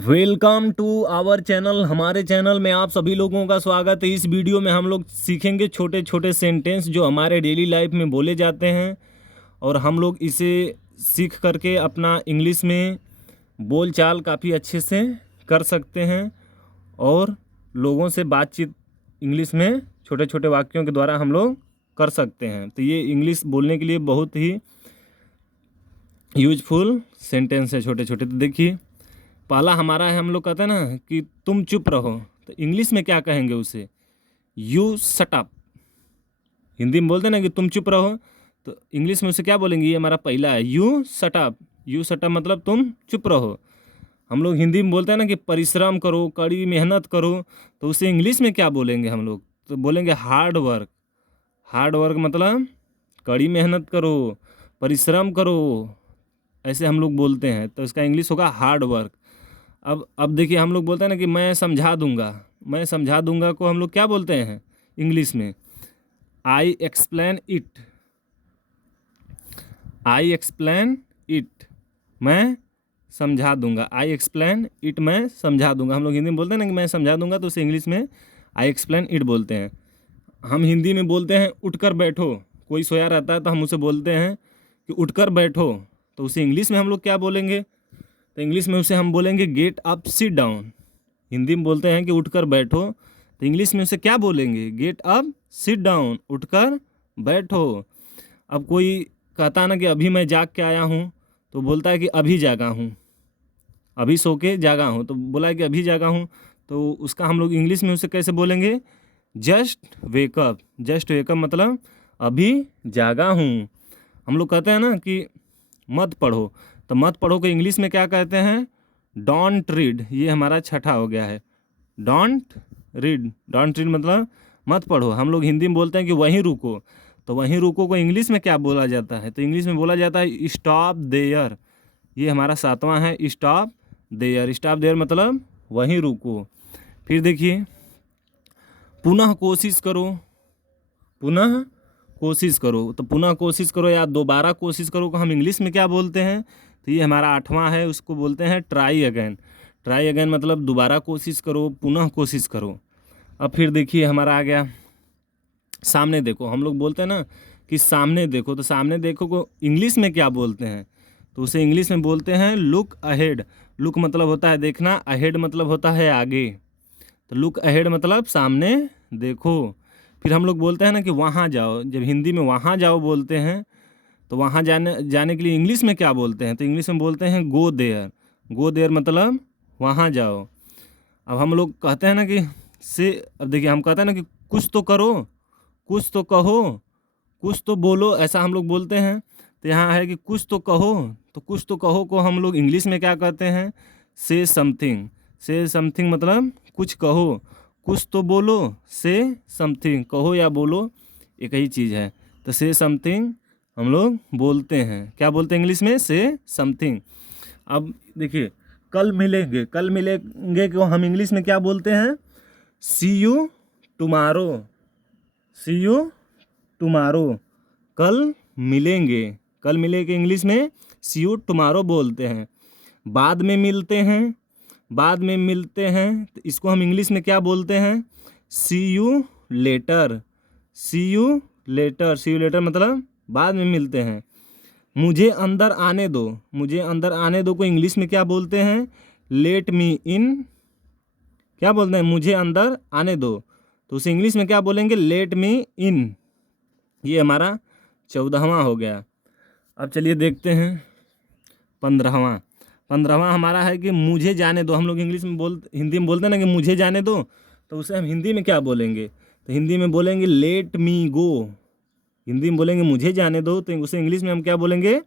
Welcome to our channel. हमारे channel में आप सभी लोगों का स्वागत है। इस वीडियो में हम लोग सीखेंगे छोटे छोटे सेंटेंस जो हमारे डेली लाइफ में बोले जाते हैं और हम लोग इसे सीख करके अपना इंग्लिश में बोलचाल काफ़ी अच्छे से कर सकते हैं और लोगों से बातचीत इंग्लिश में छोटे छोटे वाक्यों के द्वारा हम लोग कर सकते हैं। तो ये इंग्लिश बोलने के लिए बहुत ही यूजफुल सेंटेंस है छोटे छोटे। तो देखिए, पहला हमारा है, हम लोग कहते हैं ना कि तुम चुप रहो, तो इंग्लिश में क्या कहेंगे उसे? You shut up. हिंदी में बोलते हैं ना कि तुम चुप रहो, तो इंग्लिश में उसे क्या बोलेंगे? ये हमारा पहला है, you shut up. You shut up मतलब तुम चुप रहो। हम लोग हिंदी में बोलते हैं ना कि परिश्रम करो, कड़ी मेहनत करो, तो उसे इंग्लिश में क्या बोलेंगे हम लोग? तो बोलेंगे हार्ड वर्क। हार्ड वर्क मतलब कड़ी मेहनत करो, परिश्रम करो, ऐसे हम लोग बोलते हैं, तो इसका इंग्लिश होगा हार्ड वर्क। अब देखिए, हम लोग बोलते हैं ना कि मैं समझा दूंगा। मैं समझा दूंगा को हम लोग क्या बोलते हैं इंग्लिश में? I explain it. I explain it, मैं समझा दूंगा। आई एक्सप्लेन इट, मैं समझा दूंगा। हम लोग हिंदी में बोलते हैं ना कि मैं समझा दूंगा, तो उसे इंग्लिश में आई एक्सप्लेन इट बोलते हैं। हम हिंदी में बोलते हैं उठकर बैठो। कोई सोया रहता है तो हम उसे बोलते हैं कि उठकर बैठो, तो उसे इंग्लिश में हम लोग क्या बोलेंगे? तो इंग्लिश में उसे हम बोलेंगे get up sit down. Hindi में बोलते हैं कि उठकर बैठो, तो इंग्लिश में उसे क्या बोलेंगे? गेट अप सिट डाउन, उठकर बैठो। अब कोई कहता है ना कि अभी मैं जाग के आया हूँ, तो बोलता है कि अभी जागा हूँ। अभी सो के जागा हूँ, तो बोला है कि अभी जागा हूँ, तो उसका हम लोग इंग्लिश में उसे कैसे बोलेंगे? Just wake up. जस्ट वेकअप मतलब अभी जागा हूँ। हम लोग कहते हैं ना कि मत पढ़ो, तो मत पढ़ो को इंग्लिश में क्या कहते हैं? Don't read. ये हमारा छठा हो गया है, डोंट रीड। डोंट रीड मतलब मत पढ़ो। हम लोग हिंदी में बोलते हैं कि वहीं रुको, तो वहीं रुको को इंग्लिश में क्या बोला जाता है? तो इंग्लिश में बोला जाता है स्टॉप देयर। ये हमारा सातवां है, स्टॉप देयर। स्टॉप देयर मतलब वहीं रुको। फिर देखिए, पुनः कोशिश करो। पुनः कोशिश करो, तो पुनः कोशिश करो या दोबारा कोशिश करो को हम इंग्लिश में क्या बोलते हैं? तो ये हमारा आठवां है, उसको बोलते हैं ट्राई अगेन। ट्राई अगेन मतलब दोबारा कोशिश करो, पुनः कोशिश करो। अब फिर देखिए, हमारा आ गया सामने देखो। हम लोग बोलते हैं ना कि सामने देखो, तो सामने देखो को इंग्लिश में क्या बोलते हैं? तो उसे इंग्लिश में बोलते हैं लुक अहेड। लुक मतलब होता है देखना, अहेड मतलब होता है आगे, तो लुक अहेड मतलब सामने देखो। फिर हम लोग बोलते हैं ना कि वहाँ जाओ। जब हिंदी में वहाँ जाओ बोलते हैं, तो वहाँ जाने जाने के लिए इंग्लिश में क्या बोलते हैं? तो इंग्लिश में बोलते हैं गो देयर। गो देयर मतलब वहाँ जाओ। अब हम लोग कहते हैं ना कि अब देखिए, हम कहते हैं ना कि कुछ तो करो, कुछ तो कहो, कुछ तो बोलो, ऐसा हम लोग बोलते हैं। तो यहाँ है कि कुछ तो कहो, तो कुछ तो कहो को हम लोग इंग्लिश में क्या कहते हैं? से समथिंग। से समथिंग मतलब कुछ कहो। कुछ तो बोलो, से समथिंग, कहो या बोलो एक ही चीज़ है, तो से समथिंग हम लोग बोलते हैं। क्या बोलते हैं इंग्लिश में? से समथिंग। अब देखिए, कल मिलेंगे। कल मिलेंगे को हम इंग्लिश में क्या बोलते हैं? See you tomorrow. See you tomorrow, कल मिलेंगे। कल मिलेंगे इंग्लिश में सी यू टुमारो बोलते हैं। बाद में मिलते हैं। बाद में मिलते हैं, तो इसको हम इंग्लिश में क्या बोलते हैं? See you later. See you later. See you later मतलब बाद में मिलते हैं। मुझे अंदर आने दो। मुझे अंदर आने दो को इंग्लिश में क्या बोलते हैं? लेट मी इन। क्या बोलते हैं? मुझे अंदर आने दो, तो उसे इंग्लिश में क्या बोलेंगे? लेट मी इन। ये हमारा 14वां हो गया। अब चलिए देखते हैं 15वां। 15वां हमारा है कि मुझे जाने दो। हम लोग इंग्लिश में हिंदी में बोलते हैं ना कि मुझे जाने दो, तो उसे हम हिंदी में क्या बोलेंगे? तो हिंदी में बोलेंगे लेट मी गो। हिंदी में बोलेंगे मुझे जाने दो, तो उसे इंग्लिश में हम क्या बोलेंगे?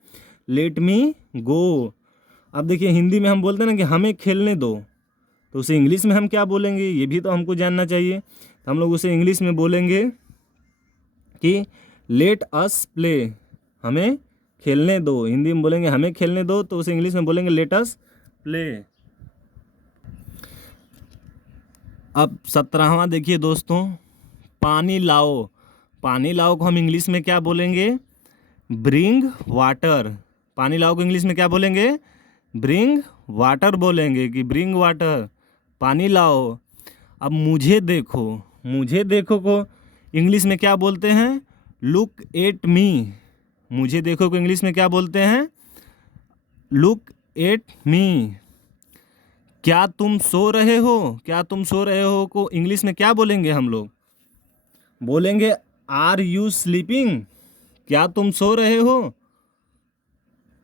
लेट मी गो। अब देखिए, हिंदी में हम बोलते हैं ना कि हमें खेलने दो, तो उसे इंग्लिश में हम क्या बोलेंगे? ये भी तो हमको जानना चाहिए। तो हम लोग उसे इंग्लिश में बोलेंगे कि लेट अस प्ले। हमें खेलने दो। हिंदी में बोलेंगे हमें खेलने दो, तो उसे इंग्लिश में बोलेंगे लेट अस प्ले। अब 17वां देखिए दोस्तों, पानी लाओ। पानी लाओ को हम इंग्लिश में क्या बोलेंगे? Bring water. पानी लाओ को इंग्लिश में क्या बोलेंगे? ब्रिंग वाटर बोलेंगे कि ब्रिंग वाटर, पानी लाओ। अब मुझे देखो को इंग्लिश में क्या बोलते हैं? Look at me. मुझे देखो को इंग्लिश में क्या बोलते हैं? Look at me. क्या तुम सो रहे हो? क्या तुम सो रहे हो को इंग्लिश में क्या बोलेंगे हम लोग? बोलेंगे आर यू स्लीपिंग। क्या तुम सो रहे हो?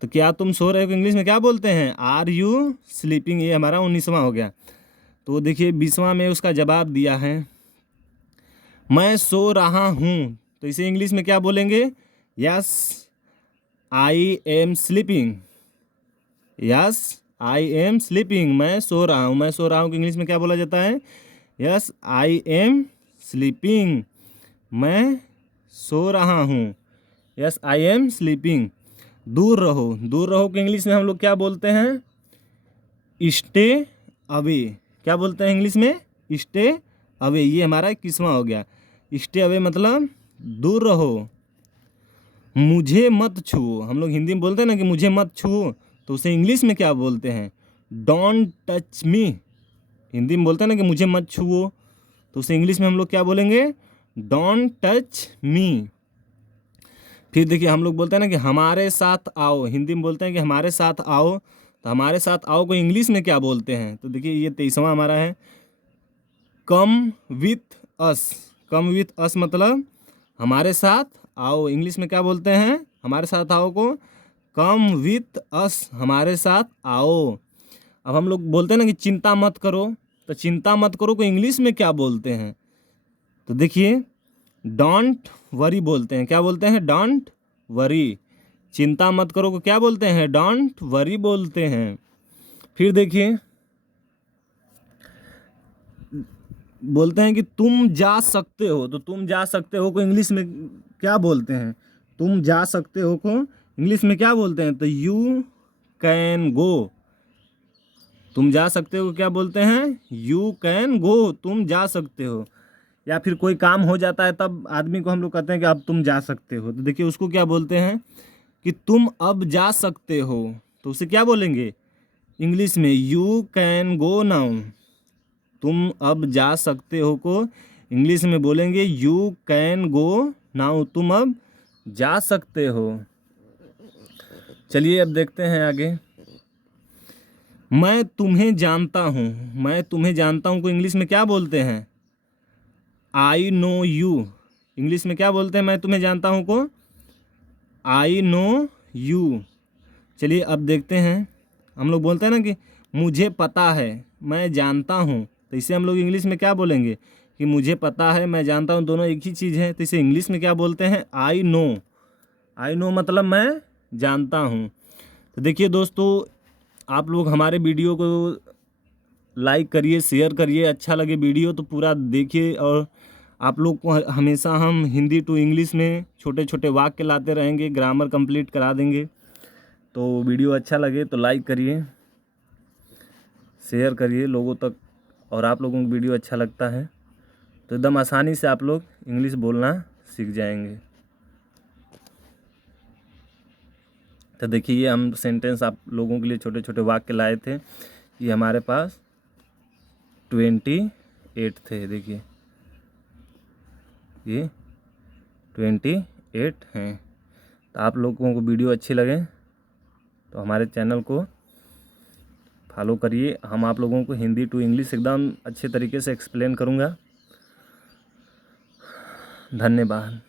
तो क्या तुम सो रहे हो इंग्लिश में क्या बोलते हैं? Are you sleeping. ये हमारा 19वां हो गया। तो देखिए 20वां में उसका जवाब दिया है, मैं सो रहा हूँ। तो इसे इंग्लिश में क्या बोलेंगे? Yes I am sleeping. Yes I am sleeping. मैं सो रहा हूँ। मैं सो रहा हूँ कि इंग्लिश में क्या बोला जाता है? Yes I am sleeping. मैं सो रहा हूँ। Yes I am sleeping. दूर रहो कि इंग्लिश में हम लोग क्या बोलते हैं? Stay away. क्या बोलते हैं इंग्लिश में? Stay away. ये हमारा 21वां हो गया। स्टे अवे मतलब दूर रहो। मुझे मत छुओ। हम लोग हिंदी में बोलते हैं ना कि मुझे मत छुओ, तो उसे इंग्लिश में क्या बोलते हैं? Don't touch me. हिंदी में बोलते हैं ना कि मुझे मत छुओ, तो उसे इंग्लिश में हम लोग क्या बोलेंगे? Don't touch me. फिर देखिए हम लोग बोलते हैं ना कि हमारे साथ आओ। हिंदी में बोलते हैं कि हमारे साथ आओ, तो हमारे साथ आओ को इंग्लिश में क्या बोलते हैं? तो देखिए ये 23वां हमारा है, come with us. Come with us मतलब हमारे साथ आओ। इंग्लिश में क्या बोलते हैं? हमारे साथ आओ को कम विथ अस, हमारे साथ आओ। अब हम लोग बोलते हैं ना कि चिंता मत करो, तो चिंता मत करो को इंग्लिश में क्या बोलते हैं? तो देखिए डोंट वरी बोलते हैं। क्या बोलते हैं? Don't worry. चिंता मत करो को क्या बोलते हैं? डोंट वरी बोलते हैं। फिर देखिए बोलते हैं कि तुम जा सकते हो, तो तुम जा सकते हो को इंग्लिश में क्या बोलते हैं? तुम जा सकते हो को इंग्लिश में क्या बोलते हैं? तो यू कैन गो। तुम जा सकते हो क्या बोलते हैं? You can go. तुम जा सकते हो। या फिर कोई काम हो जाता है तब आदमी को हम लोग कहते हैं कि अब तुम जा सकते हो, तो देखिए उसको क्या बोलते हैं कि तुम अब जा सकते हो, तो उसे क्या बोलेंगे इंग्लिश में? You can go now. तुम अब जा सकते हो को इंग्लिश में बोलेंगे यू कैन गो नाउ। तुम अब जा सकते हो। चलिए अब देखते हैं आगे। मैं तुम्हें जानता हूँ। मैं तुम्हें जानता हूँ को इंग्लिश में क्या बोलते हैं? I know you. इंग्लिश में क्या बोलते हैं मैं तुम्हें जानता हूँ को? I know you. चलिए अब देखते हैं, हम लोग बोलते हैं ना कि मुझे पता है, मैं जानता हूँ, तो इसे हम लोग इंग्लिश में क्या बोलेंगे कि मुझे पता है, मैं जानता हूँ, दोनों एक ही चीज़ है, तो इसे इंग्लिश में क्या बोलते हैं? I know. आई नो मतलब मैं जानता हूँ। तो देखिए दोस्तों, आप लोग हमारे वीडियो को लाइक करिए, शेयर करिए। अच्छा लगे वीडियो तो पूरा देखिए, और आप लोग को हमेशा हम हिंदी टू इंग्लिश में छोटे छोटे वाक्य लाते रहेंगे, ग्रामर कंप्लीट करा देंगे। तो वीडियो अच्छा लगे तो लाइक करिए, शेयर करिए लोगों तक। और आप लोगों को वीडियो अच्छा लगता है तो एकदम आसानी से आप लोग इंग्लिश बोलना सीख जाएंगे। तो देखिए ये हम सेंटेंस आप लोगों के लिए छोटे छोटे वाक्य लाए थे। ये हमारे पास 28 थे। देखिए ये 28 हैं। तो आप लोगों को वीडियो अच्छी लगे तो हमारे चैनल को फॉलो करिए। हम आप लोगों को हिंदी टू इंग्लिश एकदम अच्छे तरीके से एक्सप्लेन करूँगा। धन्यवाद।